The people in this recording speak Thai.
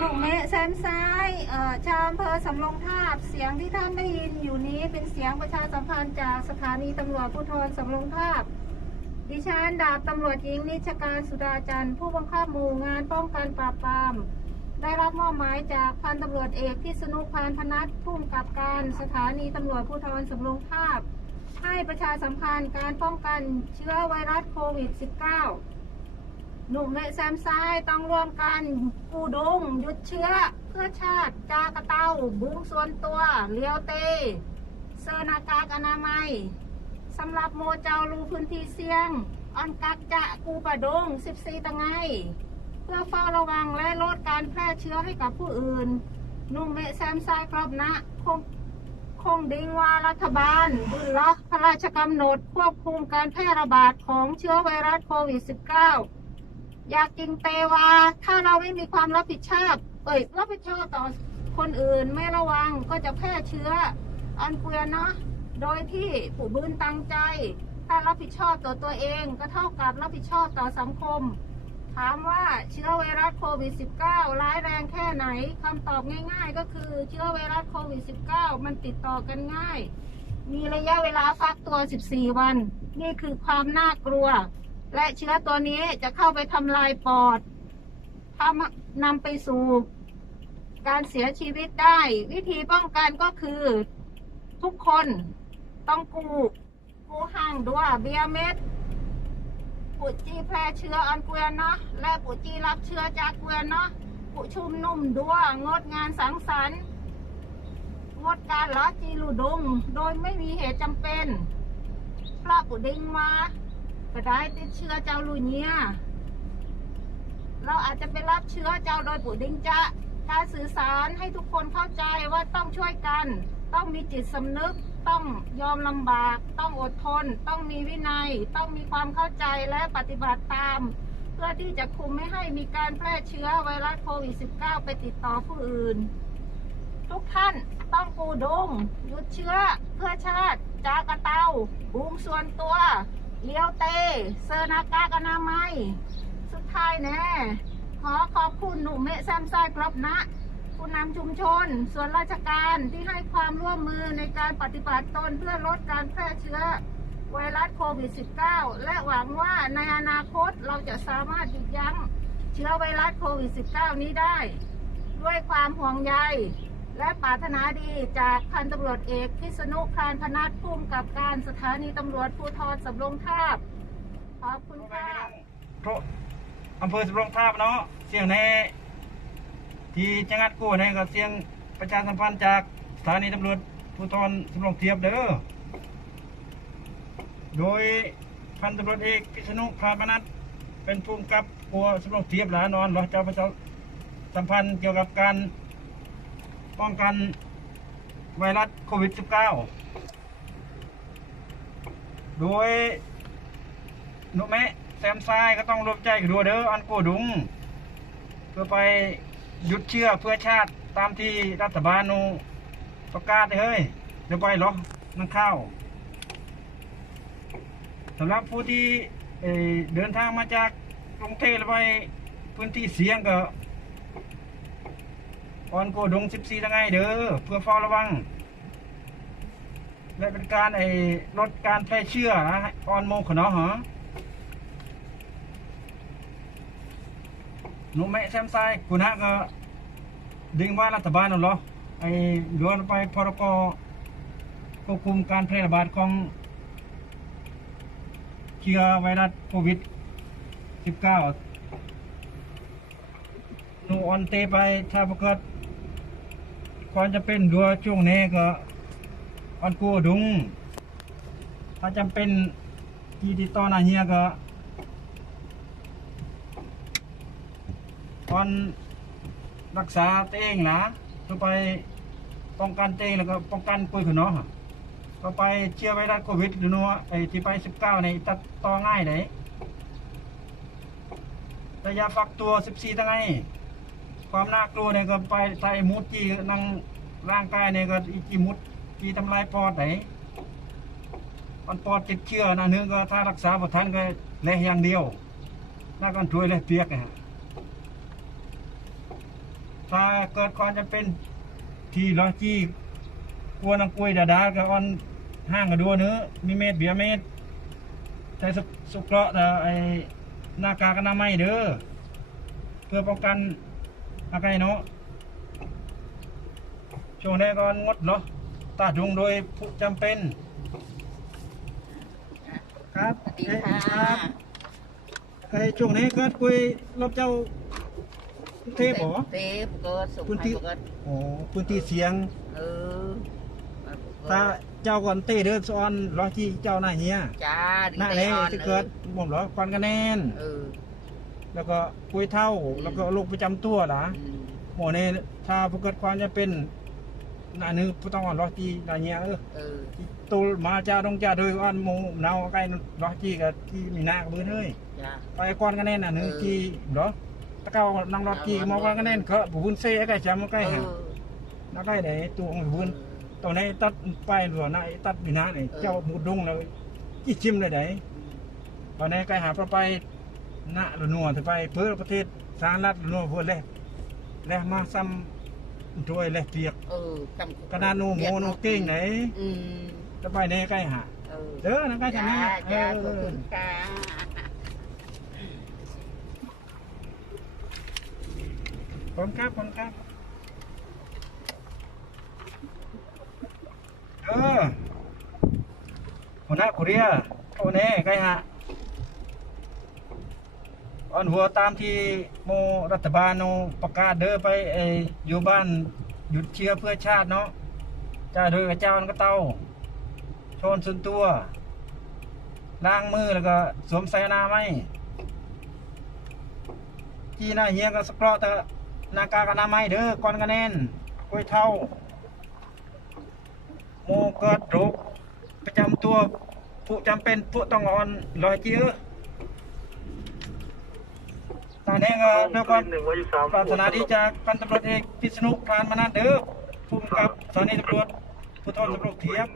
หนุ่มเมะแซมซ้ายชาวอำเภอสำโรงทาบ เสียงที่ท่านได้ยินอยู่นี้เป็นเสียงประชาสัมพันธ์จากสถานีตำรวจภูธรสำโรงทาบ ดิฉันดาบตำรวจหญิงนิชการสุดาจันทร์ผู้บังคับหมู่งานป้องกันปราบปราม ได้รับมอบหมายจากพันตำรวจเอกพิษณุพานพนัสผู้กำกับการสถานีตำรวจภูธรสำโรงทาบ ให้ประชาสัมพันธ์การป้องกันเชื้อไวรัสโควิด -19 หนุ่มและแซมซ้ายต้องร่วมกันปูดงหยุดเชื้อเพื่อชาติจากระเต้าบุ้งส่วนตัวเลียวเตเซอร์นากากอนามัยสำหรับโมเจ้ารูพื้นที่เสี่ยงอันกักจะกูปะดง 14ตังไง เพื่อเฝ้าระวังและลดการแพร่เชื้อให้กับผู้อื่น นุ่มเมะแซมซ้ายกรอบนะคงคงดิงว่ารัฐบาลบุญล็อกพระราชกำหนดควบคุมการแพร่ระบาดของเชื้อไวรัสโควิด -19 อยากจริงเตวา ถ้าเราไม่มีความรับผิดชอบ เอ้ย รับผิดชอบต่อคนอื่นไม่ระวังก็จะแพร่เชื้ออันเกวียนเนาะ โดยที่ผู้บืนตั้งใจ ถ้ารับผิดชอบต่อตัวเองก็เท่ากับรับผิดชอบต่อสังคม ถามว่าเชื้อไวรัสโควิด -19 ร้ายแรงแค่ไหนคำตอบง่าย ๆ ก็คือเชื้อไวรัสโควิด -19 มันติดต่อกันง่าย มีระยะเวลาฟักตัว 14 วัน นี่คือความน่ากลัว และเชื้อตัวนี้จะเข้าไปทำลายปอดทำนำไปสู่การเสียชีวิตได้ วิธีป้องกันก็คือทุกคนต้องกูกูห่างด้วยเบียเม็ดปุจีแพร่เชื้ออันเกวียนเนาะและปุจีรับเชื้อจากเกวียนเนาะปุชุมนุ่มด้วยงดงานสังสรรค์งดการละจีลุดง โดยไม่มีเหตุจำเป็นพระปุดิงมา ก็ได้ติดเชื้อเจ้าลุยเนียเราอาจจะไปรับเชื้อเจ้าโดยปุดิงจะการสื่อสารให้ทุกคนเข้าใจว่าต้องช่วยกัน ต้องมีจิตสำนึก ต้องยอมลำบาก ต้องอดทน ต้องมีวินัย ต้องมีความเข้าใจและปฏิบัติตาม เพื่อที่จะคุมไม่ให้มีการแพร่เชื้อไวรัสโควิด -19 ไปติดต่อผู้อื่น ทุกท่านต้องปูดงหยุดเชื้อเพื่อชาติจากกระเตาบูมส่วนตัว เลี้ยวเต เซอร์นากากอนามัย สุดท้ายแน่ขอขอบคุณหนุ่มเมะแซมไซกรอบนะผู้นำชุมชน ส่วนราชการที่ให้ความร่วมมือในการปฏิบัติตนเพื่อลดการแพร่เชื้อไวรัสโควิด -19 และหวังว่าในอนาคตเราจะสามารถหยุดยั้งเชื้อไวรัสโควิด -19 นี้ได้ ด้วยความห่วงใย และปรารถนาดีจากพันตำรวจเอกพิษณุพานพนัสพุ่มกับการสถานีตำรวจภูธรสำโรงทาบขอบคุณค่ะเพราะอำเภอสำโรงทาบเนาะเสียงในที่จังหวัดกู้เนี่ยก็เสียงประชาสัมพันธ์จากสถานีตำรวจภูธรสำโรงเทียบเด้อโดยพันตำรวจเอกพิษณุพานมนัสเป็นผู้กำกับปัวสำโรงเทียบหลานอนเหรอเจ้าประชาสัมพันธ์เกี่ยวกับการ ป้องกันไวรัสโควิด -19 โดยหนุแมะแซมซายก็ต้องรวมใจกันดูเด้ออันโกดุง เพื่อไปหยุดเชื้อเพื่อชาติตามที่รัฐบาลนูประกาศเฮ้ยเดี๋ยวไปหรอนั่งข้าวสำหรับผู้ที่เเดินทางมาจากกรุงเทพไปพื้นที่เสี่ยงก็ ออนโกดง 14ทั้งไงเด้อเพื่อเฝ้าระวัง และเป็นการไอ้ลดการแพร่เชื้อนะออนโมขนอหอหนุ่มแม่แซมไซกูนะก็ดึงว่ารัฐบาลนั่นเหรอไอ้ย้อนไปพรกควบคุมการแพร่ระบาดของเชื้อไวรัสโควิด 19 หนูออนเตไปถ้าประ กฏความจะเป็นดัวช่วงนี้ก็ออนกูดุง ถ้าจำเป็นที่ติดต่อน้าเฮียก็ตอนรักษาเตัวเองนะเพื่อไปป้องกันเตัวเองแล้วก็ป้องกันป่วยขนเนาะก็ไปเชื้อไวรัสโควิดหรือนาะไอ้ที่ไปสิบเก้าในตัดต่อง่ายเลยระยะฟักตัวสิบสี่ตั้งไง ความน่ากลัวเนี่ยก็ไปใส่มุดจีนั่งร่างกายเนี่ยก็อีจีมุดจีทำลายปอดไหนมันปอดติดเชื้อนะเนื้อก็ถ้ารักษาบ่ทันก็เละอย่างเดียวน่ากันช่วยเลยเปียกนะถ้าเกิดความจำเป็นที่รอจี้กลัวนังกล้วยดาดาก็อ่อนห้างกระดัวเนื้อมีเม็ดเบียร์เม็ดใช้สุสุเคราะต่ไอ้หน้ากากอนามัยเด้อเพื่อป้องกัน อาการเนาะช่วงนี้ก็งดเนาะตัดยุงโดยผู้จำเป็น ครับสวัสดีเอ้ยค่ะครับไอ้ช่วงนี้ก็คุยรอบเจ้าเทพเหรอเทพเกิดสุขพื้นที่เกิดอ๋อพื้นที่เสียงเออถ้าเจ้าก่อนเต้เดินซ้อนร้อยที่เจ้าหน้าเฮียจ้าดีหน้าใจเลยอ่อนที่เกิดผมเหรอก่อนกันแน่นเออ แล้วก็คุยเท่าแล้วก็โรคประจำตัวล่ะอืมหมอเนี่ยถ้าผู้เกิดความจะเป็นหน้านึงผู้ต้องอ่อนร้อยที่หน้าเฮียเออเออตูมาจ้าต้องจ้าโดยอ่อนหมูเนาใกล้ร้อยที่กับที่มีหน้ากับมือเลยจ้า ไปก่อนกันแน่นอะนึงเออที่เหรอตะเก้านั่งรถกี่มองกันกันแน่นเขาผู้บุญเซ่ใกล้จำใกล้เอห่างอนักได้ไหนตัวของบุญตอนนี้ตัดไปหลวงนะตัดบินาเนี่ยเจ้าหมุดดุงแล้วกี่ชิมเลยไหนตอนนี้ใกล้หาพระไป ณหลวนัวถึงไปเพื่อประเทศสหรัฐหลวนัวเพื่อเลยแล้วมาซ้ำถ้วยเลยเปียกเออกำกระดานนูโมโนเก่งไหนอืมจะไปในใกล้หาเออเด้อนะใกล้จะจ้านี่เอจ้าอขอบคุณค่ะคนครับคนครับเออหัวหน้าคุเรียโอเน่ใกล้หา อ่อนหัวตามที่โมรัฐบาลโนประกาศเด้อไปไออยู่บ้านหยุดเชื้อเพื่อชาติเนาะจ้าโดยกระเจ้าก็เต้าชนส่วนตัว ล้างมือแล้วก็สวมใส่นาไหมที่หน้าเฮียก็สกรอแต่หน้ากากนาไมัยเด้อก่อนกันแน่นกล้วยเท่าโมเกิดโรคประจำตัวผู้จำเป็นผู้ต้องอ่อนลอยเจื้อ ตอนนี้ก็ด้วยความปรารถนาดีจากพันตำรวจเอกพิษณุพรานมานาเด้อผู้กำกับสถานีตำรวจภูธรตำรวจเทียบ